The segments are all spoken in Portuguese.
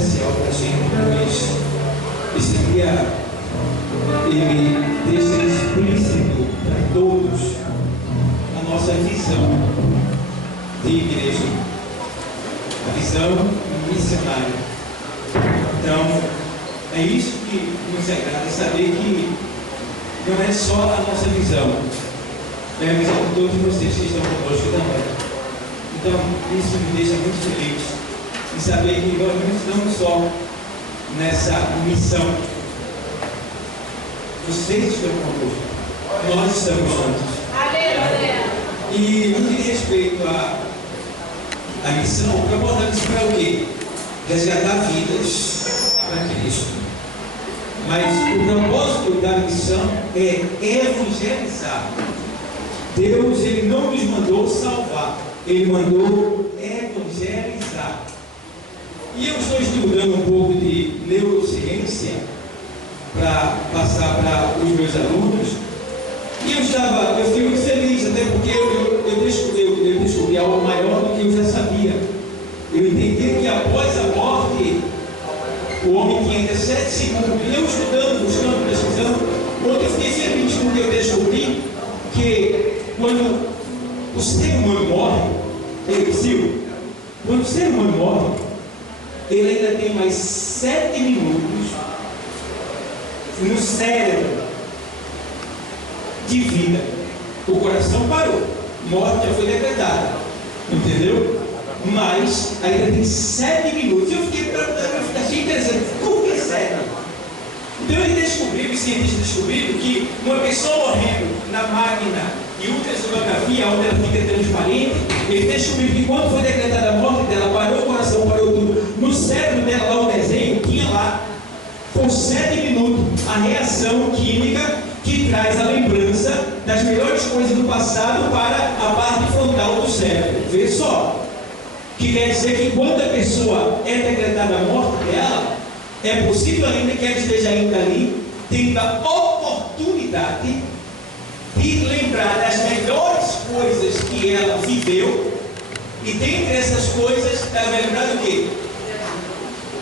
especial para a gente, pois esse dia ele deixa explícito para todos a nossa visão de igreja, a visão missionária. Então, é isso que nos agrada, saber que não é só a nossa visão, é a visão de todos vocês que estão conosco também. Então, isso me deixa muito feliz em saber que nós não estamos só nessa missão. Vocês estão conosco, nós estamos juntos. E no que diz respeito à missão, o propósito para o quê? Resgatar vidas para Cristo. Mas o propósito da missão é evangelizar. Deus, Ele não nos mandou salvar, Ele mandou evangelizar. E eu estou estudando um pouco de neurociência para passar para os meus alunos. E eu fiquei muito feliz, até porque eu descobri algo maior do que eu já sabia. Eu entendi que após a morte, o homem tinha 17 segundos. E eu estudando, buscando, pesquisando, ontem eu fiquei feliz porque eu descobri que quando o ser humano morre, quando o ser humano morre, ele ainda tem mais 7 minutos no cérebro de vida. O coração parou, morte já foi decretada, entendeu? Mas ainda tem 7 minutos. Eu fiquei achei interessante, como que é 7? Então os cientistas descobriram que uma pessoa morrendo na máquina de ultrassonografia, onde ela fica transparente, eles descobriram que quando foi decretada a morte dela, parou o coração, parou tudo. No cérebro dela, lá o desenho, tinha lá, por 7 minutos, a reação química que traz a lembrança das melhores coisas do passado para a parte frontal do cérebro. Vê só. Que quer dizer que quando a pessoa é decretada a morte dela, é possível ainda que ela esteja ainda ali, tendo a oportunidade de lembrar das melhores coisas que ela viveu, e dentre essas coisas, ela vai lembrar do quê?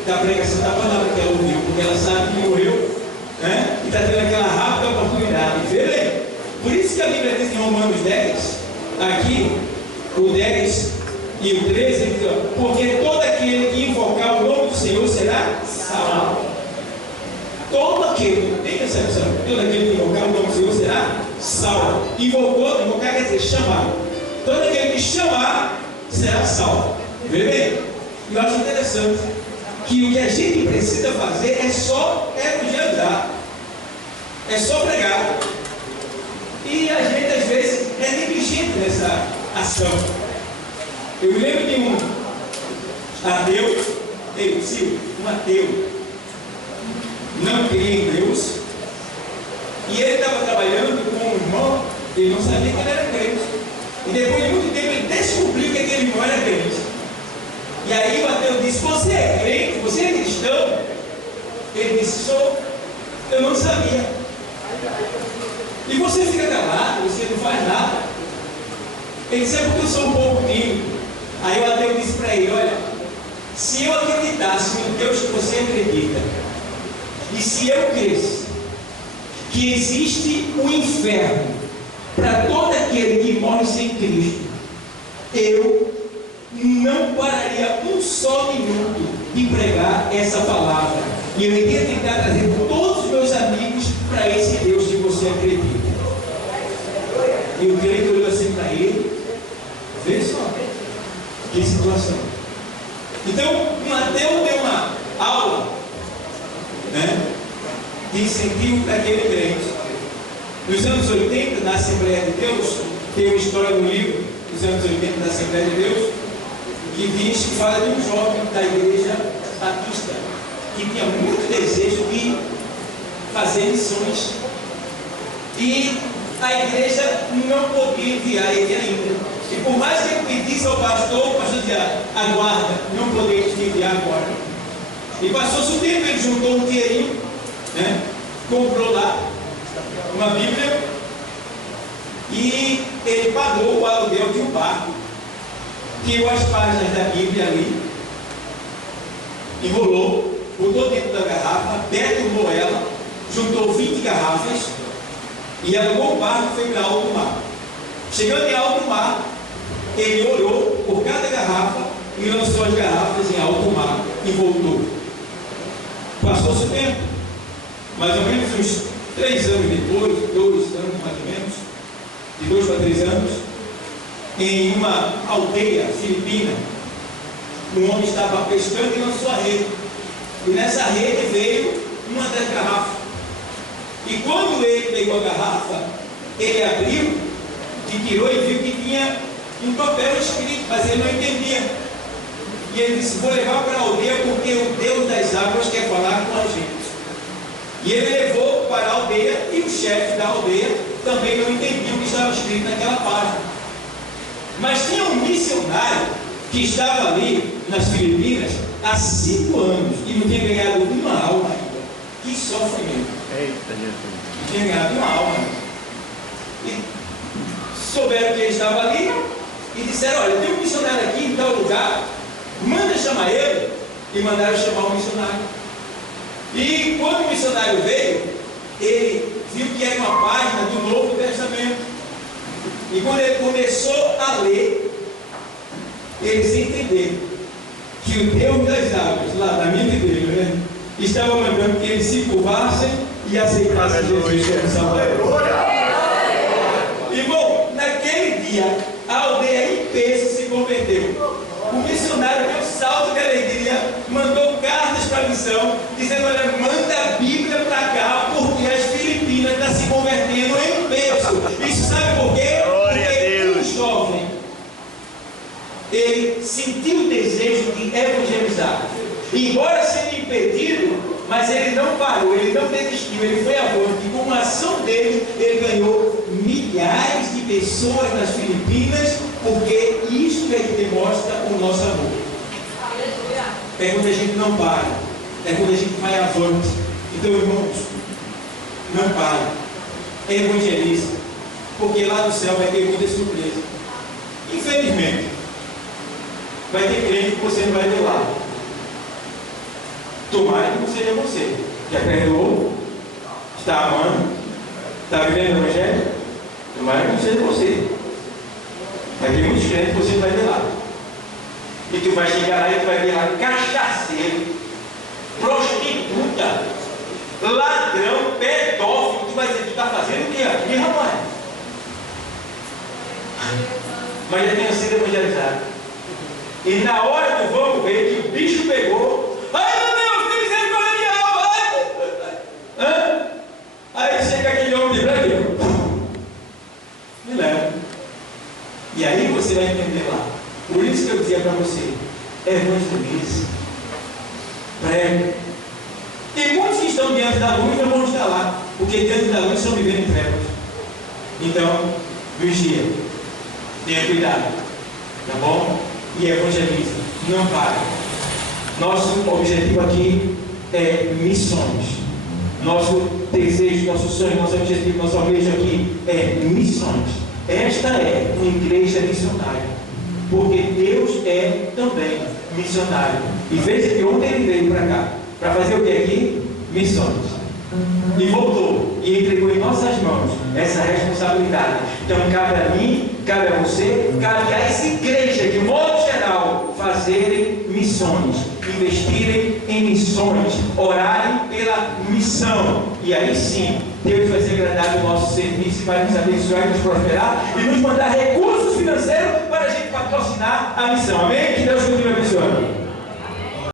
Da pregação da palavra que ela ouviu, porque ela sabe que morreu, né? E está tendo aquela rápida oportunidade. Vê bem? Por isso que a Bíblia diz em Romanos 10, aqui, o 10 e o 13, ele diz, porque todo aquele que invocar o nome do Senhor será salvo. Todo aquele, não tem exceção, todo aquele que invocar o nome do Senhor será salvo. Invocar quer dizer chamar. Todo aquele que chamar será salvo. Vê bem? Eu acho interessante que o que a gente precisa fazer é só evangelizar, é só pregar. E a gente às vezes é negligente nessa ação. Eu me lembro de um ateu, um ateu, não cria em Deus, e ele estava trabalhando com um irmão, ele não sabia que ele era crente, e depois de muito tempo ele descobriu que aquele irmão era crente. E aí o ateu disse, você é crente? Você é cristão? Ele disse, sou. Eu não sabia. E você fica calado, você não faz nada. Ele disse, é porque eu sou um pouco tímido. Aí o ateu disse para ele, olha, se eu acreditasse no Deus que você acredita, e se eu cresce que existe o inferno para todo aquele que morre sem Cristo, eu não pararia um só minuto de pregar essa palavra. E eu iria tentar trazer todos os meus amigos para esse Deus que você acredita. E o crente olhou assim para ele, vê só, que situação. Então, um ateu deu uma aula, né, de incentivo para aquele crente. Nos anos 80, na Assembleia de Deus, tem uma história no livro, dos anos 80 da Assembleia de Deus, que diz que fala de um jovem da igreja batista, que tinha muito desejo de fazer missões. E a igreja não podia enviar ele ainda. E por mais que ele pedisse ao pastor, o pastor dizia, aguarda, não podemos te enviar agora. E passou-se o tempo, ele juntou um dinheirinho, né? Comprou lá uma Bíblia e ele pagou o aluguel de um barco, tirou as páginas da Bíblia ali enrolou, botou dentro da garrafa, deturmou ela, juntou 20 garrafas e alugou o barco e foi para alto mar. Chegando em alto mar, ele orou por cada garrafa e lançou as garrafas em alto mar e voltou. Passou-se o tempo, mais ou menos uns 3 anos depois, 2 anos mais ou menos, de 2 para 3 anos, em uma aldeia filipina, um homem estava pescando e lançou a rede. E nessa rede veio uma das garrafas. E quando ele pegou a garrafa, ele abriu, tirou e viu que tinha um papel escrito, mas ele não entendia. E ele disse: vou levar para a aldeia porque o Deus das águas quer falar com a gente. E ele levou para a aldeia e o chefe da aldeia também não entendia o que estava escrito naquela página. Mas tinha um missionário que estava ali nas Filipinas há 5 anos e não tinha ganhado uma alma ainda. Que sofrimento! Eita, Jesus! Não tinha ganhado uma alma ainda. E souberam que ele estava ali e disseram: olha, tem um missionário aqui em tal lugar, manda chamar ele. E mandaram chamar o missionário. E quando o missionário veio, ele viu que era uma página do Novo Testamento. E quando ele começou a ler, ele se entendeu que o Deus das águas, lá na mente dele, né, estava mandando que eles se curvassem e aceitassem Jesus como Salvador. E bom, naquele dia, a aldeia em peso se converteu. O missionário deu um salto de alegria, mandou cartas para a missão, dizendo: olha, manda a Bíblia para cá, porque as Filipinas estão se convertendo em peso. Isso sabe por quê? Porque um jovem, ele sentiu o desejo de evangelizar. E embora sendo impedido, mas ele não parou, ele não desistiu, ele foi avante. E com a ação dele, ele ganhou milhares de pessoas nas Filipinas, porque isso é que demonstra o nosso amor. É quando a gente não para, é quando a gente vai avante. Então, irmãos, não para, evangeliza, porque lá no céu vai ter muita surpresa. Infelizmente, vai ter crente que você não vai ver lá. Tomara que não seja você. Já perdoou? Está amando? Está vivendo o Evangelho? Tomara que não seja você. Vai ter muitos crentes que você não vai ver lá. E tu vai chegar lá e tu vai ver lá cachaceiro, prostituta, ladrão, pedófilo. Tu vai dizer: tu está fazendo o que aqui, rapaz? Mas já tenha sido evangelizado. E na hora do vamos ver que o bicho pegou. Ai, meu Deus, tem misericórdia de alma! Aí chega aquele homem de branco, me leva. E aí você vai entender lá. Por isso que eu dizia para você: evangelize, prega. Tem muitos que estão diante da luz e não vão estar lá, porque diante da luz estão vivendo em trevas. Então, vigia, tenha cuidado, tá bom? E evangelize, não pare. Nosso objetivo aqui é missões. Nosso desejo, nosso sonho, nosso objetivo, nosso almejo aqui é missões. Esta é uma igreja missionária, porque Deus é também missionário. E veja que ontem ele veio para cá, para fazer o que aqui? Missões. E voltou e entregou em nossas mãos essa responsabilidade. Então cabe a mim, cabe a você, cabe a essa igreja, de modo geral, fazerem missões, investirem em missões, orarem pela missão. E aí sim, Deus vai ser agradável ao nosso serviço, vai nos abençoar e nos prosperar e nos mandar recursos financeiros para a gente patrocinar a missão. Amém?